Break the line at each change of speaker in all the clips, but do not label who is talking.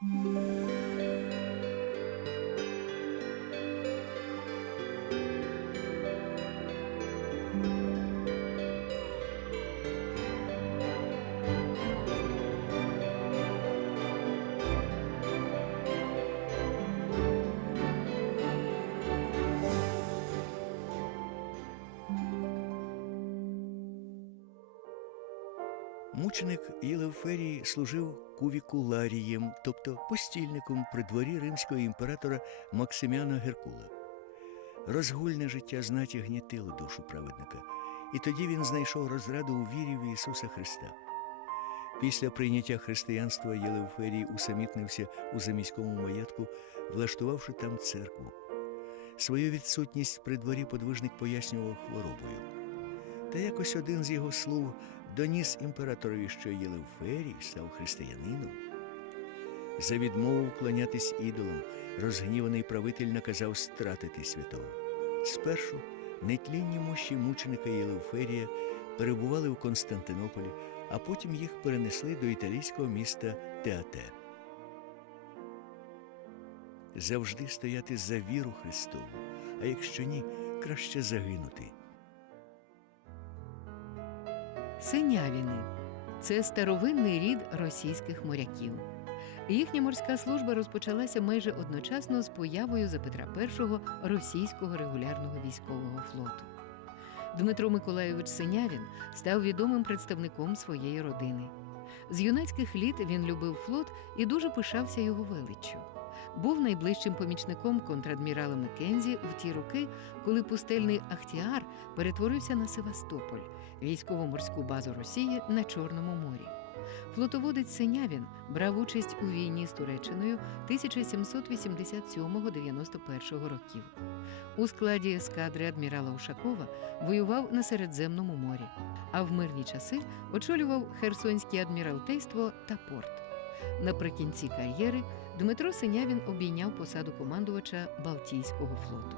Thank you. Мученик Єлевферій служив кувікуларієм, тобто постільником при дворі римського імператора Максиміана Геркула. Розгульне життя знаті гнітило душу праведника, і тоді він знайшов розраду у вірі в Ісуса Христа. Після прийняття християнства Єлевферій усамітнився у заміському маєтку, влаштувавши там церкву. Свою відсутність при дворі подвижник пояснював хворобою. Та якось один з його слуг доніс імператорові, що Єлевферій став християнином. За відмову вклонятись ідолам розгніваний правитель наказав стратити святого. Спершу нетлінні мощі мученика Єлевферія перебували в Константинополі, а потім їх перенесли до італійського міста Теате. Завжди стояти за віру Христову, а якщо ні, краще загинути.
Синявіни це старовинний рід російських моряків. Їхня морська служба розпочалася майже одночасно з появою за Петра І російського регулярного військового флоту. Дмитро Миколайович Синявін став відомим представником своєї родини. З юнацьких літ він любив флот і дуже пишався його величчю. Був найближчим помічником контрадмірала Маккензі в ті роки, коли пустельний Ахтіар перетворився на Севастополь, військово-морську базу Росії на Чорному морі. Флотоводець Синявін брав участь у війні з Туреччиною 1787-91 років. У складі ескадри адмірала Ушакова воював на Середземному морі, а в мирні часи очолював Херсонське адміралтейство та порт. Наприкінці кар'єри Дмитро Синявін обійняв посаду командувача Балтійського флоту.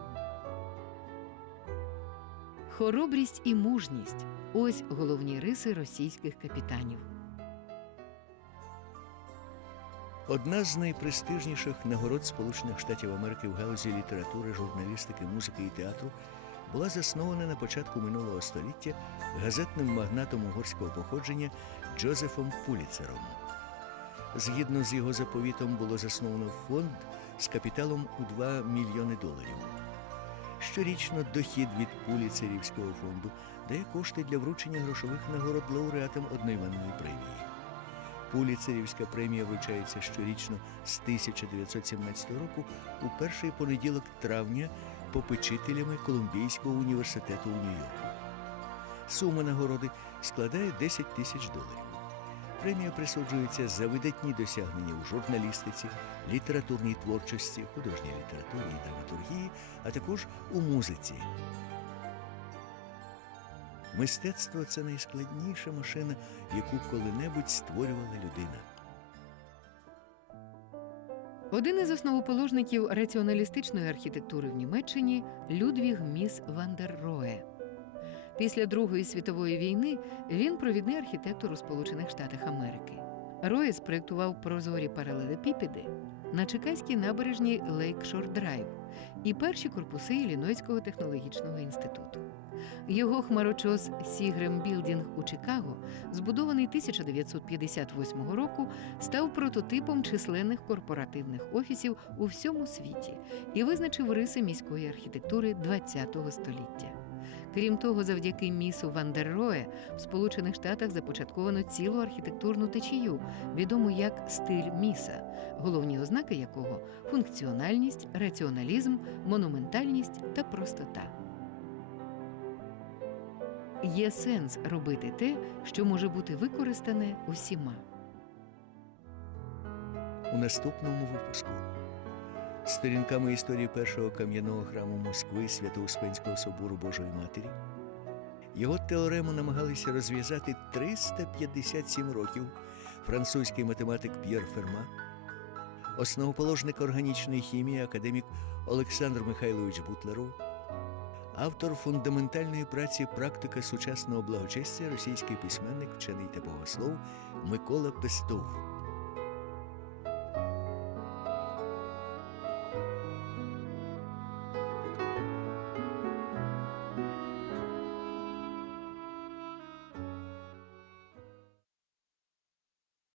Хоробрість і мужність ось головні риси російських капітанів.
Одна з найпрестижніших нагород Сполучених Штатів Америки в галузі літератури, журналістики, музики і театру була заснована на початку минулого століття газетним магнатом угорського походження Джозефом Пуліцером. Згідно з його заповітом було засновано фонд з капіталом у 2 мільйони доларів. Щорічно дохід від Пуліцерівського фонду дає кошти для вручення грошових нагород лауреатам одноіменної премії. Пуліцерівська премія вручається щорічно з 1917 року у перший понеділок травня попечителями Колумбійського університету у Нью-Йорку. Сума нагороди складає 10 тисяч доларів. Премія присуджується за видатні досягнення у журналістиці, літературній творчості, художній літературі і драматургії, а також у музиці. Мистецтво це найскладніша машина, яку коли-небудь створювала людина.
Один із основоположників раціоналістичної архітектури в Німеччині Людвіг Міс Вандерроє. Після Другої світової війни він провідний архітектор у Сполучених Штатах Америки. Роє спроєктував прозорі паралелепіпеди на Чекаській набережній Лейкшор Драйв і перші корпуси Іллінойського технологічного інституту. Його хмарочос Сігрем Білдінг у Чикаго, збудований 1958 року, став прототипом численних корпоративних офісів у всьому світі і визначив риси міської архітектури ХХ століття. Крім того, завдяки місу Вандерроє в Сполучених Штатах започатковано цілу архітектурну течію, відому як стиль міса, головні ознаки якого функціональність, раціоналізм, монументальність та простота. Є сенс робити те, що може бути використане усіма.
у наступному випуску. Сторінками історії першого кам'яного храму Москви Свято-Успенського собору Божої Матері. Його теорему намагалися розв'язати 357 років французький математик П'єр Ферма, основоположник органічної хімії академік Олександр Михайлович Бутлеров, автор фундаментальної праці Практика сучасного благочестя, російський письменник, вчений та богослов Микола Пестов.